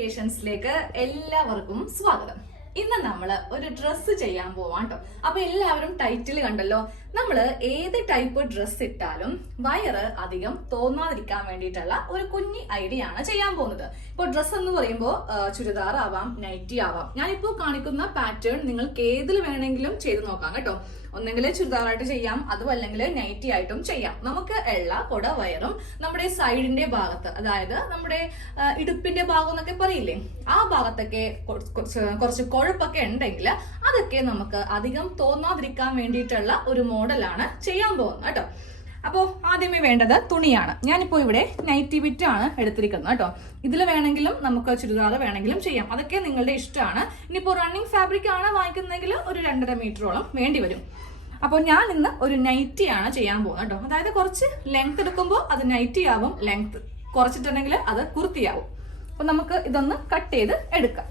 ക്രിയേഷൻസിലേക്ക് എല്ലാവർക്കും സ്വാഗതം. ഇന്ന് നമ്മള് ഒരു ഡ്രസ്സ് ചെയ്യാൻ പോവാം കേട്ടോ. അപ്പൊ എല്ലാവരും ടൈറ്റിൽ കണ്ടല്ലോ. നമ്മള് ഏത് ടൈപ്പ് ഡ്രസ്സ് ഇട്ടാലും വയറ് അധികം തോന്നാതിരിക്കാൻ വേണ്ടിയിട്ടുള്ള ഒരു കുഞ്ഞി ഐഡിയ ആണ് ചെയ്യാൻ പോകുന്നത്. ഇപ്പൊ ഡ്രസ്സ് എന്ന് പറയുമ്പോൾ ചുരിദാർ ആവാം, നൈറ്റി ആവാം. ഞാനിപ്പോ കാണിക്കുന്ന പാറ്റേൺ നിങ്ങൾക്ക് ഏതിൽ വേണമെങ്കിലും ചെയ്ത് നോക്കാം കേട്ടോ. ഒന്നെങ്കിൽ ചുരിദാറായിട്ട് ചെയ്യാം, അതും അല്ലെങ്കിൽ നൈറ്റി ആയിട്ടും ചെയ്യാം. നമുക്ക് ഉള്ള കൊട വയറും നമ്മുടെ സൈഡിന്റെ ഭാഗത്ത്, അതായത് നമ്മുടെ ഇടുപ്പിന്റെ ഭാഗം എന്നൊക്കെ പറയില്ലേ, ആ ഭാഗത്തൊക്കെ കുറച്ച് കൊഴുപ്പൊക്കെ ഉണ്ടെങ്കിൽ അതൊക്കെ നമുക്ക് അധികം തോന്നാതിരിക്കാൻ വേണ്ടിയിട്ടുള്ള ഒരു മോഡലാണ് ചെയ്യാൻ പോകുന്നത് കേട്ടോ. അപ്പോൾ ആദ്യമേ വേണ്ടത് തുണിയാണ്. ഞാനിപ്പോ ഇവിടെ നൈറ്റി ബിറ്റ് ആണ് എടുത്തിരിക്കുന്നത് കേട്ടോ. ഇതിൽ വേണമെങ്കിലും നമുക്ക് ചുരിദാർ വേണമെങ്കിലും ചെയ്യാം, അതൊക്കെ നിങ്ങളുടെ ഇഷ്ടമാണ്. ഇനിയിപ്പോ റണ്ണിങ് ഫാബ്രിക് ആണ് വാങ്ങിക്കുന്നതെങ്കിൽ ഒരു 2.5 മീറ്ററോളം വേണ്ടി വരും. അപ്പോൾ ഞാൻ ഇന്ന് ഒരു നൈറ്റി ആണ് ചെയ്യാൻ പോകുന്നത് കേട്ടോ. അതായത് കുറച്ച് ലെങ്ത് എടുക്കുമ്പോൾ അത് നൈറ്റി ആവും, ലെങ്ത് കുറച്ചിട്ടുണ്ടെങ്കിൽ അത് കുർത്തിയാവും. അപ്പൊ നമുക്ക് ഇതൊന്ന് കട്ട് ചെയ്ത് എടുക്കാം.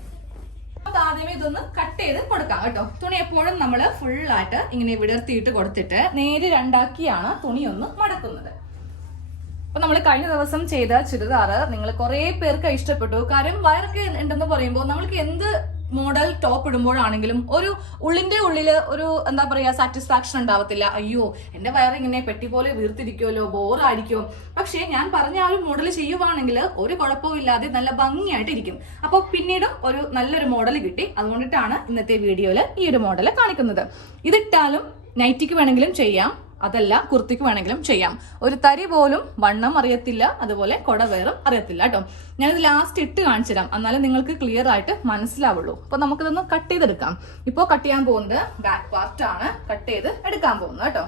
ആദ്യമേ ഇതൊന്ന് കട്ട് ചെയ്ത് കൊടുക്കാം കേട്ടോ. തുണി എപ്പോഴും നമ്മൾ ഫുള്ളായിട്ട് ഇങ്ങനെ വിടർത്തിയിട്ട് കൊടുത്തിട്ട് നേരെ രണ്ടാക്കിയാണ് തുണി ഒന്ന് മടക്കുന്നത്. അപ്പൊ നമ്മൾ കഴിഞ്ഞ ദിവസം ചെയ്ത ചുരിദാറ് നിങ്ങൾ കുറെ പേർക്ക് ഇഷ്ടപ്പെട്ടു. കാര്യം വയറൊക്കെ ഉണ്ടെന്ന് പറയുമ്പോൾ നമ്മൾക്ക് എന്ത് മോഡൽ ടോപ്പ് ഇടുമ്പോഴാണെങ്കിലും ഒരു ഉള്ളില് ഒരു എന്താ പറയാ സാറ്റിസ്ഫാക്ഷൻ ഉണ്ടാവത്തില്ല. അയ്യോ എന്റെ വയറ് ഇങ്ങനെ പെട്ടി പോലെ വീർത്തിരിക്കുമല്ലോ, ബോറായിരിക്കും. പക്ഷെ ഞാൻ പറഞ്ഞ ആ ഒരു മോഡൽ ചെയ്യുവാണെങ്കിൽ ഒരു കുഴപ്പവും ഇല്ലാതെ നല്ല ഭംഗിയായിട്ട് ഇരിക്കും. അപ്പൊ പിന്നീടും ഒരു നല്ലൊരു മോഡൽ കിട്ടി. അതുകൊണ്ടിട്ടാണ് ഇന്നത്തെ വീഡിയോയിൽ ഈ ഒരു മോഡൽ കാണിക്കുന്നത്. ഇതിട്ടാലും നൈറ്റിക്ക് വേണമെങ്കിലും ചെയ്യാം, അതല്ല കുർത്തിക്ക് വേണമെങ്കിലും ചെയ്യാം. ഒരു തരി പോലും വണ്ണം അറിയത്തില്ല, അതുപോലെ കൊട വേറും അറിയത്തില്ല കേട്ടോ. ഞാനിത് ലാസ്റ്റ് ഇട്ട് കാണിച്ചു തരാം, എന്നാലും നിങ്ങൾക്ക് ക്ലിയർ ആയിട്ട് മനസ്സിലാവുള്ളൂ. അപ്പൊ നമുക്കിതൊന്ന് കട്ട് ചെയ്തെടുക്കാം. ഇപ്പോൾ കട്ട് ചെയ്യാൻ പോകുന്നത് ബാക്ക് പാർട്ട് ആണ് കട്ട് ചെയ്ത് എടുക്കാൻ പോകുന്നത് കേട്ടോ.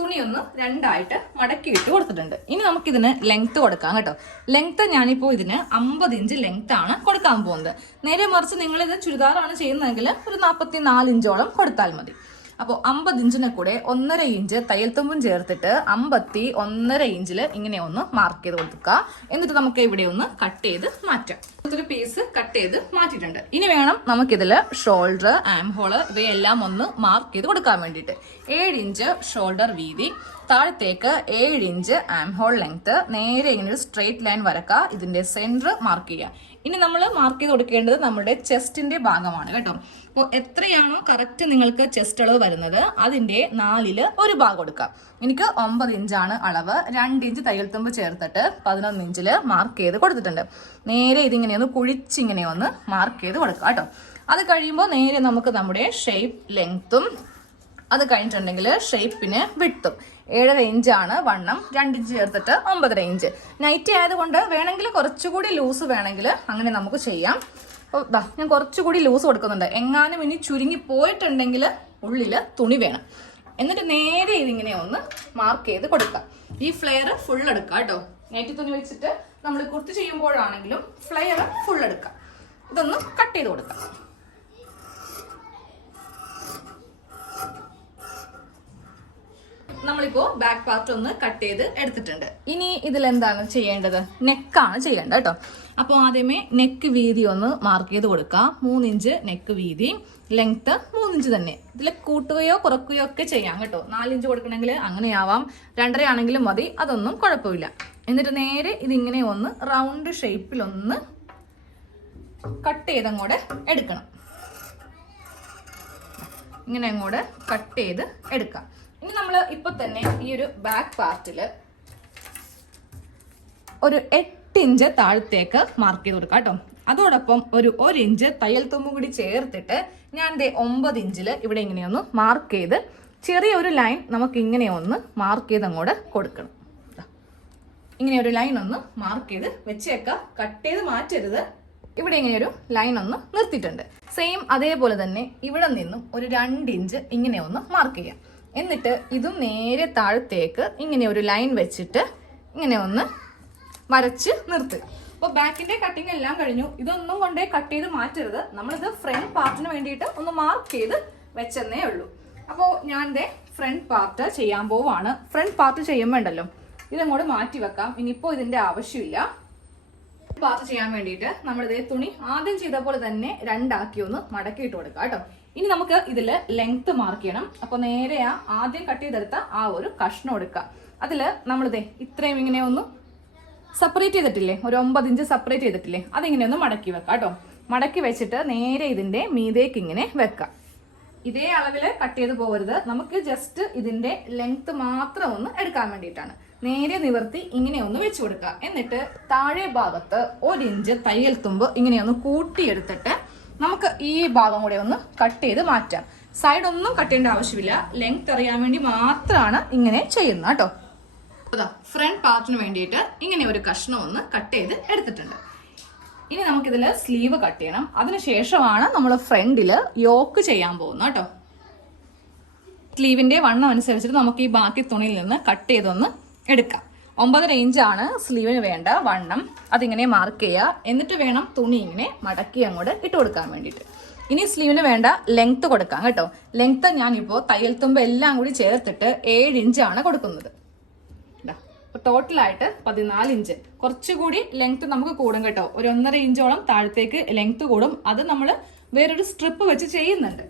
തുണി ഒന്ന് രണ്ടായിട്ട് മടക്കിയിട്ട് കൊടുത്തിട്ടുണ്ട്. ഇനി നമുക്കിതിന് ലെങ്ത് കൊടുക്കാം കേട്ടോ. ലെങ്ത് ഞാനിപ്പോ ഇതിന് 50 ഇഞ്ച് ലെങ്ത് ആണ് കൊടുക്കാൻ പോകുന്നത്. നേരെ മറിച്ച് നിങ്ങൾ ഇത് ചുരിദാറാണ് ചെയ്യുന്നതെങ്കിൽ ഒരു 44 ഇഞ്ചോളം കൊടുത്താൽ മതി. അപ്പോൾ 50 ഇഞ്ചിനെ കൂടെ 1.5 ഇഞ്ച് തയ്യൽ തുമ്പും ചേർത്തിട്ട് 51.5 ഇഞ്ചിൽ ഇങ്ങനെ ഒന്ന് മാർക്ക് ചെയ്ത് കൊടുക്കുക. എന്നിട്ട് നമുക്ക് ഇവിടെ ഒന്ന് കട്ട് ചെയ്ത് മാറ്റാം. ഒരു പീസ് കട്ട് ചെയ്ത് മാറ്റിയിട്ടുണ്ട്. ഇനി വേണം നമുക്കിതിൽ ഷോൾഡർ, ആം ഹോള് ഇവയെല്ലാം ഒന്ന് മാർക്ക് ചെയ്ത് കൊടുക്കാൻ വേണ്ടിയിട്ട്. 7 ഇഞ്ച് ഷോൾഡർ വീതി, താഴത്തേക്ക് 7 ഇഞ്ച് ആം ഹോൾ ലെങ്ത്. നേരെ ഇങ്ങനെ ഒരു സ്ട്രെയിറ്റ് ലൈൻ വരക്കുക. ഇതിന്റെ സെന്റർ മാർക്ക് ചെയ്യുക. ഇനി നമ്മൾ മാർക്ക് ചെയ്ത് കൊടുക്കേണ്ടത് നമ്മുടെ ചെസ്റ്റിന്റെ ഭാഗമാണ് കേട്ടോ. അപ്പോൾ എത്രയാണോ കറക്റ്റ് നിങ്ങൾക്ക് ചെസ്റ്റ് അളവ് വരുന്നത് അതിന്റെ 4ൽ 1 ഭാഗം കൊടുക്കാം. എനിക്ക് 9 ഇഞ്ചാണ് അളവ്. 2 ഇഞ്ച് തയ്യൽ തുമ്പ് ചേർത്തിട്ട് 11 ഇഞ്ചിൽ മാർക്ക് ചെയ്ത് കൊടുത്തിട്ടുണ്ട്. നേരെ ഇതിങ്ങനെ ഒന്ന് കുഴിച്ചിങ്ങനെ ഒന്ന് മാർക്ക് ചെയ്ത് കൊടുക്കുക കേട്ടോ. അത് കഴിയുമ്പോൾ നേരെ നമുക്ക് നമ്മുടെ ഷേപ്പ് ലെങ്ത്തും അത് കഴിഞ്ഞിട്ടുണ്ടെങ്കിൽ ഷേപ്പിന് വിട്ടും 7.5 ഇഞ്ചാണ് വണ്ണം, 2 ഇഞ്ച് ചേർത്തിട്ട് 9.5 ഇഞ്ച്. നൈറ്റി ആയതുകൊണ്ട് വേണമെങ്കിൽ കുറച്ചുകൂടി ലൂസ് വേണമെങ്കിൽ അങ്ങനെ നമുക്ക് ചെയ്യാം. ഞാൻ കുറച്ചുകൂടി ലൂസ് കൊടുക്കുന്നുണ്ട്. എങ്ങാനും ഇനി ചുരുങ്ങി പോയിട്ടുണ്ടെങ്കിൽ ഉള്ളിൽ തുണി വേണം. എന്നിട്ട് നേരെ ഇതിങ്ങനെ ഒന്ന് മാർക്ക് ചെയ്ത് കൊടുക്കാം. ഈ ഫ്ലെയർ ഫുൾ എടുക്കാം കേട്ടോ. നൈറ്റി തുണി വെച്ചിട്ട് നമ്മൾ കുർത്തി ചെയ്യുമ്പോഴാണെങ്കിലും ഫ്ലെയർ ഫുൾ എടുക്കാം. ഇതൊന്ന് കട്ട് ചെയ്ത് കൊടുക്കാം. നമ്മളിപ്പോ ബാക്ക് പാർട്ട് ഒന്ന് കട്ട് ചെയ്ത് എടുത്തിട്ടുണ്ട്. ഇനി ഇതിൽ എന്താണ് ചെയ്യേണ്ടത്? നെക്കാണ് ചെയ്യേണ്ടത് കേട്ടോ. അപ്പോൾ ആദ്യമേ നെക്ക് വീതി ഒന്ന് മാർക്ക് ചെയ്ത് കൊടുക്കാം. 3 ഇഞ്ച് നെക്ക് വീതി, ലെങ്ത് 3 ഇഞ്ച് തന്നെ. ഇതിൽ കൂട്ടുകയോ കുറക്കുകയോ ഒക്കെ ചെയ്യാം കേട്ടോ. 4 ഇഞ്ച് കൊടുക്കണമെങ്കിൽ അങ്ങനെയാവാം, 2.5 ആണെങ്കിലും മതി, അതൊന്നും കുഴപ്പമില്ല. എന്നിട്ട് നേരെ ഇതിങ്ങനെ ഒന്ന് റൗണ്ട് ഷേപ്പിലൊന്ന് കട്ട് ചെയ്തങ്ങോട്ട് എടുക്കണം. ഇങ്ങനെ അങ്ങോട്ട് കട്ട് ചെയ്ത് എടുക്കാം. ഇനി നമ്മൾ ഇപ്പൊ തന്നെ ഈ ഒരു ബാക്ക് പാർട്ടില് ഒരു 8 ഇഞ്ച് താഴത്തേക്ക് മാർക്ക് ചെയ്ത് കൊടുക്കാം കേട്ടോ. അതോടൊപ്പം ഒരു 1 ഇഞ്ച് തയ്യൽ തുമ്പും കൂടി ചേർത്തിട്ട് ഞാൻ 9 ഇഞ്ചിൽ ഇവിടെ ഇങ്ങനെയൊന്ന് മാർക്ക് ചെയ്ത് ചെറിയൊരു ലൈൻ നമുക്ക് ഇങ്ങനെ ഒന്ന് മാർക്ക് ചെയ്ത് അങ്ങോട്ട് കൊടുക്കണം. ഇങ്ങനെ ഒരു ലൈൻ ഒന്ന് മാർക്ക് ചെയ്ത് വെച്ചേക്കാം. കട്ട് ചെയ്ത് മാറ്റരുത്. ഇവിടെ ഇങ്ങനെ ഒരു ലൈൻ ഒന്ന് നിർത്തിയിട്ടുണ്ട്. സെയിം അതേപോലെ തന്നെ ഇവിടെ നിന്നും ഒരു 2 ഇഞ്ച് ഇങ്ങനെ ഒന്ന് മാർക്ക് ചെയ്യാം. എന്നിട്ട് ഇതും നേരെ താഴത്തേക്ക് ഇങ്ങനെ ഒരു ലൈൻ വെച്ചിട്ട് ഇങ്ങനെ ഒന്ന് വരച്ച് നിർത്തുക. അപ്പോൾ ബാക്കിന്റെ കട്ടിങ് എല്ലാം കഴിഞ്ഞു. ഇതൊന്നും കൊണ്ടേ കട്ട് ചെയ്ത് മാറ്റരുത്. നമ്മളിത് ഫ്രണ്ട് പാർട്ടിന് വേണ്ടിയിട്ട് ഒന്ന് മാർക്ക് ചെയ്ത് വെച്ചെന്നേ ഉള്ളൂ. അപ്പോൾ ഞാൻ ഫ്രണ്ട് പാർട്ട് ചെയ്യാൻ പോവാണ്. ഫ്രണ്ട് പാർട്ട് ചെയ്യുമ്പോൾ ഉണ്ടല്ലോ ഇതങ്ങോട്ട് മാറ്റി വെക്കാം. ഇനിയിപ്പോൾ ഇതിന്റെ ആവശ്യമില്ല. പാർട്ട് ചെയ്യാൻ വേണ്ടിയിട്ട് നമ്മളിതേ തുണി ആദ്യം ചെയ്ത പോലെ തന്നെ രണ്ടാക്കി ഒന്ന് മടക്കിയിട്ട് കൊടുക്കാം കേട്ടോ. ഇനി നമുക്ക് ഇതില് ലെങ്ത് മാർക്ക് ചെയ്യണം. അപ്പൊ നേരെ ആദ്യം കട്ട് ചെയ്തെടുത്ത ആ ഒരു കഷ്ണം എടുക്കുക. അതില് നമ്മളിതേ ഇത്രയും ഇങ്ങനെ ഒന്ന് സെപ്പറേറ്റ് ചെയ്തിട്ടില്ലേ, ഒരു 9 ഇഞ്ച് സെപ്പറേറ്റ് ചെയ്തിട്ടില്ലേ, അതിങ്ങനെ ഒന്ന് മടക്കി വെക്കാം കേട്ടോ. മടക്കി വെച്ചിട്ട് നേരെ ഇതിന്റെ മീതേക്ക് ഇങ്ങനെ വെക്കാം. ഇതേ അളവിൽ കട്ട് ചെയ്ത് പോകരുത്, നമുക്ക് ജസ്റ്റ് ഇതിന്റെ ലെങ്ത് മാത്രം ഒന്ന് എടുക്കാൻ വേണ്ടിയിട്ടാണ്. നേരെ നിവർത്തി ഇങ്ങനെ ഒന്ന് വെച്ചു കൊടുക്കുക. എന്നിട്ട് താഴെ ഭാഗത്ത് 1 ഇഞ്ച് തയ്യൽ തുമ്പ് ഇങ്ങനെ ഒന്ന് കൂട്ടിയെടുത്തിട്ട് നമുക്ക് ഈ ഭാഗം കൂടെ ഒന്ന് കട്ട് ചെയ്ത് മാറ്റാം. സൈഡ് ഒന്നും കട്ട് ചെയ്യേണ്ട ആവശ്യമില്ല, ലെങ്ത് അറിയാൻ വേണ്ടി മാത്രമാണ് ഇങ്ങനെ ചെയ്യുന്നത് കേട്ടോ. ഫ്രണ്ട് പാർട്ടിന് വേണ്ടിയിട്ട് ഇങ്ങനെ ഒരു കഷ്ണം ഒന്ന് കട്ട് ചെയ്ത് എടുത്തിട്ടുണ്ട്. ഇനി നമുക്കിതിൽ സ്ലീവ് കട്ട് ചെയ്യണം. അതിനുശേഷമാണ് നമ്മൾ ഫ്രണ്ടില് യോക്ക് ചെയ്യാൻ പോകുന്നത് കേട്ടോ. സ്ലീവിന്റെ വണ്ണം അനുസരിച്ചിട്ട് നമുക്ക് ഈ ബാക്കി തുണിയിൽ നിന്ന് കട്ട് ചെയ്തൊന്ന് എടുക്കാം. 9.5 ഇഞ്ചാണ് സ്ലീവിന് വേണ്ട വണ്ണം. അതിങ്ങനെ മാർക്ക് ചെയ്യുക. എന്നിട്ട് വേണം തുണി ഇങ്ങനെ മടക്കി അങ്ങോട്ട് ഇട്ട് കൊടുക്കാൻ വേണ്ടിയിട്ട്. ഇനി സ്ലീവിന് വേണ്ട ലെങ്ത് കൊടുക്കാം കേട്ടോ. ലെങ്ത് ഞാനിപ്പോൾ തയ്യൽ തുമ്പ് എല്ലാം കൂടി ചേർത്തിട്ട് 7 ഇഞ്ചാണ് കൊടുക്കുന്നത്. ടോട്ടലായിട്ട് 14 ഇഞ്ച്. കുറച്ചുകൂടി ലെങ്ത് നമുക്ക് കൂടും കേട്ടോ. ഒരു 1.5 ഇഞ്ചോളം താഴത്തേക്ക് ലെങ്ത് കൂടും. അത് നമ്മൾ വേറൊരു സ്ട്രിപ്പ് വെച്ച് ചെയ്യുന്നുണ്ട്.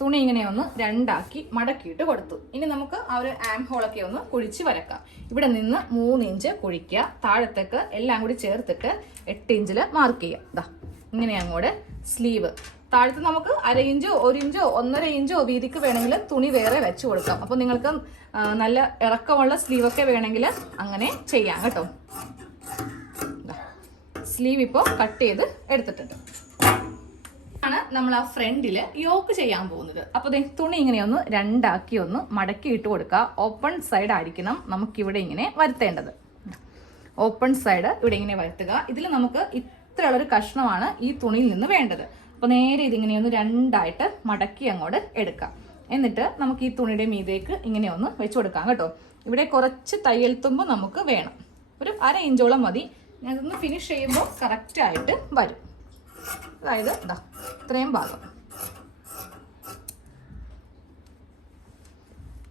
തുണി ഇങ്ങനെ ഒന്ന് രണ്ടാക്കി മടക്കിയിട്ട് കൊടുത്തു. ഇനി നമുക്ക് ആ ഒരു ആം ഹോളൊക്കെ ഒന്ന് കുഴിച്ച് വരക്കാം. ഇവിടെ നിന്ന് 3 ഇഞ്ച് കുഴിക്കുക. താഴത്തേക്ക് എല്ലാം കൂടി ചേർത്തിട്ട് 8 ഇഞ്ചിൽ മാർക്ക് ചെയ്യാം. ഇതാ ഇങ്ങനെ അങ്ങോട്ട് സ്ലീവ് താഴത്ത് നമുക്ക് 1/2 ഇഞ്ചോ 1 ഇഞ്ചോ 1.5 ഇഞ്ചോ വീതിക്ക് വേണമെങ്കിൽ തുണി വേറെ വെച്ച് കൊടുക്കാം. അപ്പൊ നിങ്ങൾക്ക് നല്ല ഇറക്കമുള്ള സ്ലീവൊക്കെ വേണമെങ്കിൽ അങ്ങനെ ചെയ്യാം കേട്ടോ. സ്ലീവ് ഇപ്പോൾ കട്ട് ചെയ്ത് എടുത്തിട്ടുണ്ട്. ആണ് നമ്മൾ ആ ഫ്രണ്ടില് യോക്ക് ചെയ്യാൻ പോകുന്നത്. അപ്പൊ തുണി ഇങ്ങനെ ഒന്ന് രണ്ടാക്കി ഒന്ന് മടക്കി ഇട്ട് കൊടുക്കുക. ഓപ്പൺ സൈഡ് ആയിരിക്കണം നമുക്കിവിടെ ഇങ്ങനെ വരുത്തേണ്ടത്. ഓപ്പൺ സൈഡ് ഇവിടെ ഇങ്ങനെ വരുത്തുക. ഇതിൽ നമുക്ക് ഇത്രയുള്ളൊരു കഷ്ണമാണ് ഈ തുണിയിൽ നിന്ന് വേണ്ടത്. അപ്പൊ നേരെ ഇതിങ്ങനെ ഒന്ന് രണ്ടായിട്ട് മടക്കി അങ്ങോട്ട് എടുക്കാം. എന്നിട്ട് നമുക്ക് ഈ തുണിയുടെ മീതേക്ക് ഇങ്ങനെ ഒന്ന് വെച്ചു കൊടുക്കാം കേട്ടോ. ഇവിടെ കുറച്ച് തയ്യൽ തുമ്പ് നമുക്ക് വേണം. ഒരു 1/2 ഇഞ്ചോളം മതി. ഞാനതൊന്ന് ഫിനിഷ് ചെയ്യുമ്പോൾ കറക്റ്റ് ആയിട്ട് വരും. അതായത് ഇതാ ഇത്രയും ഭാഗം.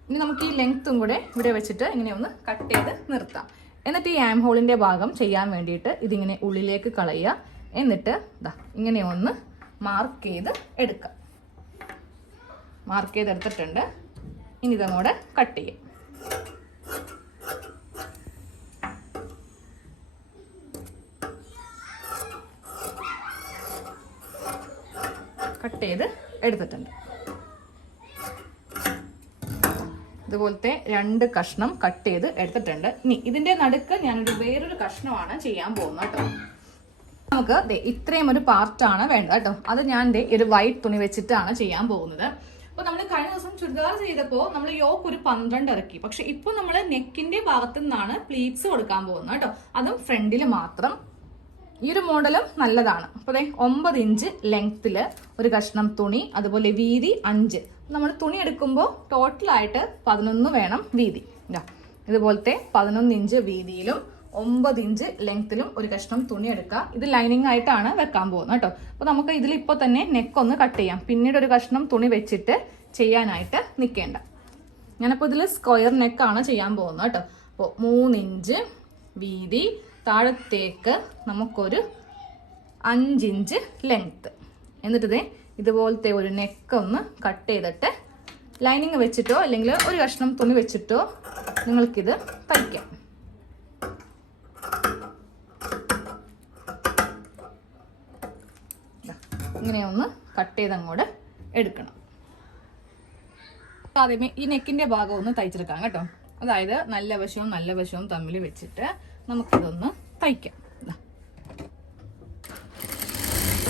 ഇനി നമുക്ക് ഈ ലെങ്ത്തും കൂടെ ഇവിടെ വെച്ചിട്ട് ഇങ്ങനെ ഒന്ന് കട്ട് ചെയ്ത് നിർത്താം. എന്നിട്ട് ഈ ആം ഹോളിന്റെ ഭാഗം ചെയ്യാൻ വേണ്ടിയിട്ട് ഇതിങ്ങനെ ഉള്ളിലേക്ക് കളയുക. എന്നിട്ട് ഇതാ ഇങ്ങനെ ഒന്ന് മാർക്ക് ചെയ്ത് എടുക്കാം. മാർക്ക് ചെയ്തെടുത്തിട്ടുണ്ട്. ഇനി ഇതങ്ങോട്ട് കട്ട് ചെയ്യാം. കട്ട് ചെയ്ത് എടുത്തിട്ടുണ്ട്. ഇതുപോലത്തെ 2 കഷ്ണം കട്ട് ചെയ്ത് എടുത്തിട്ടുണ്ട്. ഇനി ഇതിന്റെ നടുക്ക് ഞാനൊരു വേറൊരു കഷ്ണമാണ് ചെയ്യാൻ പോകുന്നത് കേട്ടോ. നമുക്ക് ഇത്രയും ഒരു പാർട്ടാണ് വേണ്ടത് കേട്ടോ. അത് ഞാൻ ഒരു വൈറ്റ് തുണി വെച്ചിട്ടാണ് ചെയ്യാൻ പോകുന്നത്. അപ്പൊ നമ്മൾ കഴിഞ്ഞ ദിവസം ചുരിദാർ ചെയ്തപ്പോൾ നമ്മൾ യോക്ക് ഒരു 12 ഇറക്കി. പക്ഷെ ഇപ്പൊ നമ്മൾ നെക്കിന്റെ ഭാഗത്തു നിന്നാണ് പ്ലീറ്റ്സ് കൊടുക്കാൻ പോകുന്നത് കേട്ടോ. അതും ഫ്രണ്ടിൽ മാത്രം. ഈ ഒരു മോഡലും നല്ലതാണ്. അപ്പൊ 9 ഇഞ്ച് ലെങ്ത്തില് ഒരു കഷ്ണം തുണി, അതുപോലെ വീതി 5. നമ്മൾ തുണി എടുക്കുമ്പോൾ ടോട്ടലായിട്ട് 11 വേണം വീതി. ഇതുപോലത്തെ 11 ഇഞ്ച് വീതിയിലും 9 ഇഞ്ച് ലെങ്ത്തിലും ഒരു കഷ്ണം തുണി എടുക്കുക. ഇത് ലൈനിങ് ആയിട്ടാണ് വെക്കാൻ പോകുന്നത് കേട്ടോ. അപ്പൊ നമുക്ക് ഇതിൽ ഇപ്പോൾ തന്നെ നെക്കൊന്ന് കട്ട് ചെയ്യാം. പിന്നീട് ഒരു കഷ്ണം തുണി വെച്ചിട്ട് ചെയ്യാനായിട്ട് നിൽക്കേണ്ട. ഞാനിപ്പോൾ ഇതിൽ സ്ക്വയർ നെക്കാണ് ചെയ്യാൻ പോകുന്നത് കേട്ടോ. അപ്പോൾ 3 ഇഞ്ച് വീതി, താഴത്തേക്ക് നമുക്കൊരു 5 ഇഞ്ച് ലെങ്ത്ത്. എന്നിട്ട് ഇതുപോലത്തെ ഒരു നെക്ക് ഒന്ന് കട്ട് ചെയ്തിട്ട് ലൈനിങ് വെച്ചിട്ടോ അല്ലെങ്കിൽ ഒരു കഷ്ണം തുണി വെച്ചിട്ടോ നിങ്ങൾക്കിത് തയ്ക്കാം. ഇങ്ങനെ ഒന്ന് കട്ട് ചെയ്ത് അങ്ങോട്ട് എടുക്കണം. ആദ്യമേ ഈ നെക്കിന്റെ ഭാഗം ഒന്ന് തയ്ച്ചെടുക്കാം കേട്ടോ. അതായത് നല്ല വശവും തമ്മിൽ വെച്ചിട്ട് നമുക്കിതൊന്ന് തയ്ക്കാം.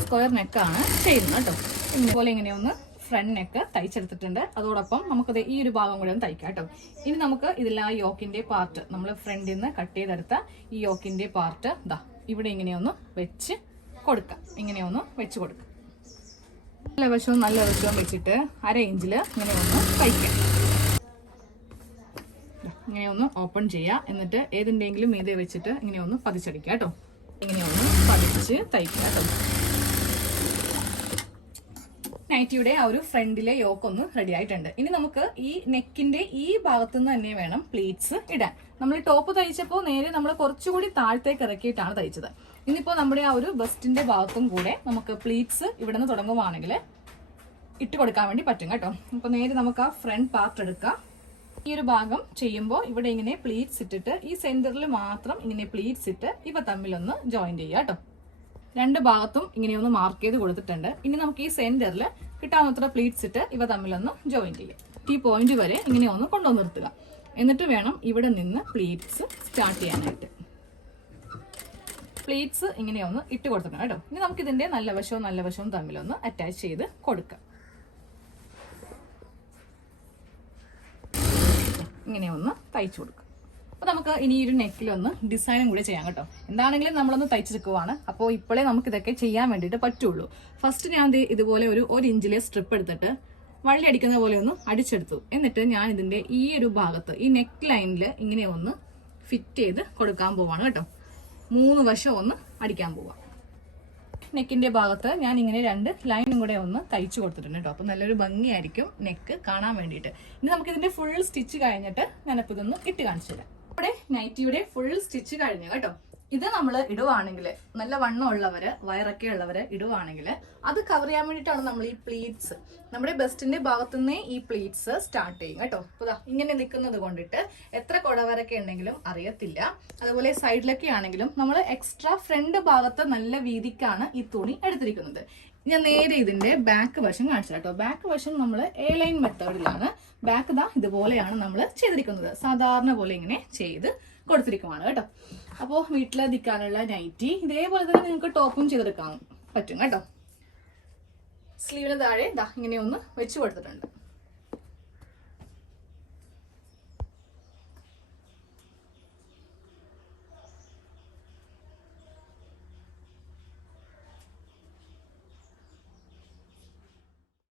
സ്ക്വയർ നെക്കാണ് ചെയ്യുന്നത് കേട്ടോ. ഇതുപോലെ ഇങ്ങനെ ഒന്ന് ഫ്രണ്ട് നെക്ക് തയ്ച്ചെടുത്തിട്ടുണ്ട്. അതോടൊപ്പം നമുക്കത് ഈ ഒരു ഭാഗം കൂടെ ഒന്ന് തയ്ക്കാം കേട്ടോ. ഇനി നമുക്ക് ഇതിൽ ആ യോക്കിന്റെ പാർട്ട് നമ്മൾ ഫ്രണ്ടിൽ നിന്ന് കട്ട് ചെയ്തെടുത്ത ഈ യോക്കിന്റെ പാർട്ട് ഇവിടെ ഇങ്ങനെയൊന്ന് വെച്ച് കൊടുക്കാം. ഇങ്ങനെയൊന്ന് വെച്ച് കൊടുക്കാം. നല്ല വശവും വെച്ചിട്ട് 1/2 ഇഞ്ചിൽ ഇങ്ങനെ ഒന്ന് തയ്ക്കാം. ഇങ്ങനെ ഒന്ന് ഓപ്പൺ ചെയ്യാം. എന്നിട്ട് ഏതിൻ്റെങ്കിലും മീതെ വെച്ചിട്ട് ഇങ്ങനെ ഒന്ന് പതിച്ചടിക്കാം കേട്ടോ. ഇങ്ങനെ ഒന്ന് പതിച്ച് തയ്ക്കാം കേട്ടോ. നൈറ്റിയുടെ ആ ഒരു ഫ്രണ്ടിലെ യോക്ക് ഒന്ന് റെഡി ആയിട്ടുണ്ട്. ഇനി നമുക്ക് ഈ നെക്കിന്റെ ഈ ഭാഗത്തുനിന്ന് തന്നെ വേണം പ്ലീറ്റ്സ് ഇടാൻ. നമ്മൾ ടോപ്പ് തയ്ച്ചപ്പോൾ നേരെ നമ്മൾ കുറച്ചുകൂടി താഴത്തേക്ക് ഇറക്കിയിട്ടാണ് തയ്ച്ചത്. ഇനിയിപ്പോൾ നമ്മുടെ ആ ഒരു ബസ്റ്റിന്റെ ഭാഗത്തും കൂടെ നമുക്ക് പ്ലീറ്റ്സ് ഇവിടെ നിന്ന് തുടങ്ങുവാണെങ്കിൽ ഇട്ട് കൊടുക്കാൻ വേണ്ടി പറ്റും കേട്ടോ. അപ്പൊ നേരെ നമുക്ക് ആ ഫ്രണ്ട് പാർട്ട് എടുക്കാം. ഈ ഒരു ഭാഗം ചെയ്യുമ്പോൾ ഇവിടെ ഇങ്ങനെ പ്ലീറ്റ്സ് ഇട്ടിട്ട് ഈ സെന്ററിൽ മാത്രം ഇങ്ങനെ പ്ലീറ്റ്സ് ഇട്ട് ഇവ തമ്മിലൊന്ന് ജോയിൻ ചെയ്യാം കേട്ടോ. രണ്ട് ഭാഗത്തും ഇങ്ങനെ ഒന്ന് മാർക്ക് ചെയ്ത് കൊടുത്തിട്ടുണ്ട്. ഇനി നമുക്ക് ഈ സെന്ററിൽ കിട്ടാവുന്നത്ര പ്ലീറ്റ്സ് ഇട്ട് ഇവ തമ്മിലൊന്ന് ജോയിൻ ചെയ്യാം. ഈ പോയിന്റ് വരെ ഇങ്ങനെ ഒന്ന് കൊണ്ടുവന്ന് നിർത്തുക. എന്നിട്ട് വേണം ഇവിടെ നിന്ന് പ്ലീറ്റ്സ് സ്റ്റാർട്ട് ചെയ്യാനായിട്ട്. പ്ലീറ്റ്സ് ഇങ്ങനെ ഒന്ന് ഇട്ട് കൊടുത്തിട്ടുണ്ട് കേട്ടോ. ഇനി നമുക്ക് ഇതിന്റെ നല്ല വശവും തമ്മിലൊന്ന് അറ്റാച്ച് ചെയ്ത് കൊടുക്കാം. ഇങ്ങനെ ഒന്ന് തയ്ച്ചു കൊടുക്കാം. അപ്പോൾ നമുക്ക് ഇനി ഒരു നെക്കിലൊന്ന് ഡിസൈനും കൂടെ ചെയ്യാം കേട്ടോ. എന്താണെങ്കിലും നമ്മളൊന്ന് തയ്ച്ചെടുക്കുവാണ്. അപ്പോൾ ഇപ്പോഴേ നമുക്ക് ഇതൊക്കെ ചെയ്യാൻ വേണ്ടിയിട്ട് പറ്റുള്ളൂ. ഫസ്റ്റ് ഞാൻ ഇതുപോലെ ഒരു ഇഞ്ചിലെ സ്ട്രിപ്പ് എടുത്തിട്ട് വള്ളി അടിക്കുന്ന പോലെ ഒന്ന് അടിച്ചെടുത്തു. എന്നിട്ട് ഞാൻ ഇതിന്റെ ഈ ഒരു ഭാഗത്ത് ഈ നെക്ക് ലൈനിൽ ഇങ്ങനെ ഒന്ന് ഫിറ്റ് ചെയ്ത് കൊടുക്കാൻ പോവാണ് കേട്ടോ. 3 വശം ഒന്ന് അടിക്കാൻ പോവാം. നെക്കിന്റെ ഭാഗത്ത് ഞാൻ ഇങ്ങനെ 2 ലൈനും കൂടെ ഒന്ന് തയ്ച്ചു കൊടുത്തിട്ടുണ്ട് കേട്ടോ. അപ്പൊ നല്ലൊരു ഭംഗിയായിരിക്കും നെക്ക് കാണാൻ വേണ്ടിയിട്ട്. ഇനി നമുക്ക് ഇതിന്റെ ഫുൾ സ്റ്റിച്ച് കഴിഞ്ഞിട്ട് ഞാനിപ്പോൾ ഇതൊന്ന് ഇട്ട് കാണിച്ചു തരാം. ഇവിടെ നൈറ്റിയുടെ ഫുൾ സ്റ്റിച്ച് കഴിഞ്ഞു കേട്ടോ. ഇത് നമ്മൾ ഇടുവാണെങ്കിൽ, നല്ല വണ്ണം ഉള്ളവര് വയറൊക്കെ ഉള്ളവര് ഇടുവാണെങ്കിൽ അത് കവർ ചെയ്യാൻ വേണ്ടിയിട്ടാണ് നമ്മൾ ഈ പ്ലീറ്റ്സ്, നമ്മുടെ ബെസ്റ്റിന്റെ ഭാഗത്തുനിന്നേ ഈ പ്ലീറ്റ്സ് സ്റ്റാർട്ട് ചെയ്യും കേട്ടോ. അപ്പോൾ ഇങ്ങനെ നിൽക്കുന്നത് കൊണ്ടിട്ട് എത്ര കുടവരൊക്കെ ഉണ്ടെങ്കിലും അറിയത്തില്ല. അതുപോലെ സൈഡിലൊക്കെ ആണെങ്കിലും നമ്മൾ എക്സ്ട്രാ ഫ്രണ്ട് ഭാഗത്ത് നല്ല വീതിക്കാണ് ഈ തുണി എടുത്തിരിക്കുന്നത്. ഞാൻ നേരെ ഇതിന്റെ ബാക്ക് വശം കാണിച്ചു കേട്ടോ. ബാക്ക് വശം നമ്മൾ എ ലൈൻ മെത്തേഡിലാണ്. ബാക്ക് ഇതുപോലെയാണ് നമ്മൾ ചെയ്തിരിക്കുന്നത്. സാധാരണ പോലെ ഇങ്ങനെ ചെയ്ത് കൊടുത്തിരിക്കുവാണ് കേട്ടോ. അപ്പോൾ വീട്ടിൽ നിൽക്കാനുള്ള നൈറ്റി ഇതേപോലെ തന്നെ നിങ്ങൾക്ക് ടോപ്പും ചെയ്തെടുക്കാൻ പറ്റും കേട്ടോ. സ്ലീവിന് താഴെ ഇങ്ങനെ ഒന്ന് വെച്ച് കൊടുത്തിട്ടുണ്ട്.